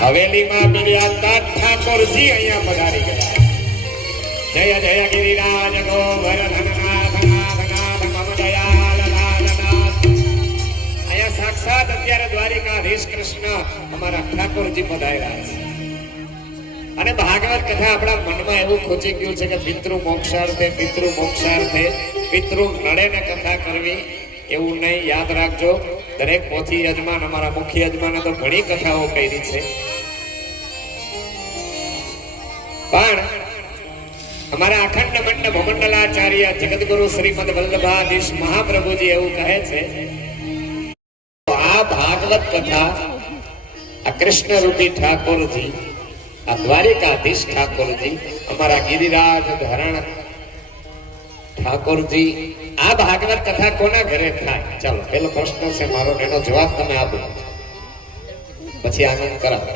હવેલીમાં બિરાજતા ઠાકોરજી અહીંયા પધારી ગયા. જય જય ગિરિરાજ ગોવર્ધનનાથ નાથ નાથ મમ દયાલ લાલનાથ. અહીંયા સાક્ષાત અત્યારે દ્વારિકાધીશ કૃષ્ણ અમારા ઠાકોરજી પધાર્યા છે. અને ભાગવત કથા આપણા મનમાં એવું ખોચી ગયું છે કે પિતૃ મોક્ષાર્થે પિતૃ નડે ને કથા કરવી એવું નહીં. યાદ રાખજો, દરેક પોથી યજમાન અમારા મુખ્ય યજમાને તો ઘણી કથાઓ કરી છે, પણ અમારા અખંડ મંડપ ભમંડલાચાર્ય જગતગુરુ શ્રીમદ વલ્લભાધીશ મહાપ્રભુજી એવું કહે છે, આ ભાગવત કથા આ કૃષ્ણ રૂપી ઠાકોરજી, આ દ્વારિકાધીશ ઠાકોરજી, અમારા ગિરિરાજ ધરણ ઠાકોરજી, આ ભાગવત કથા કોના ઘરે થાય? ચાલો પેલો પ્રશ્ન છે મારો, એનો જવાબ તમે આપો, પછી આનંદ કરાવો.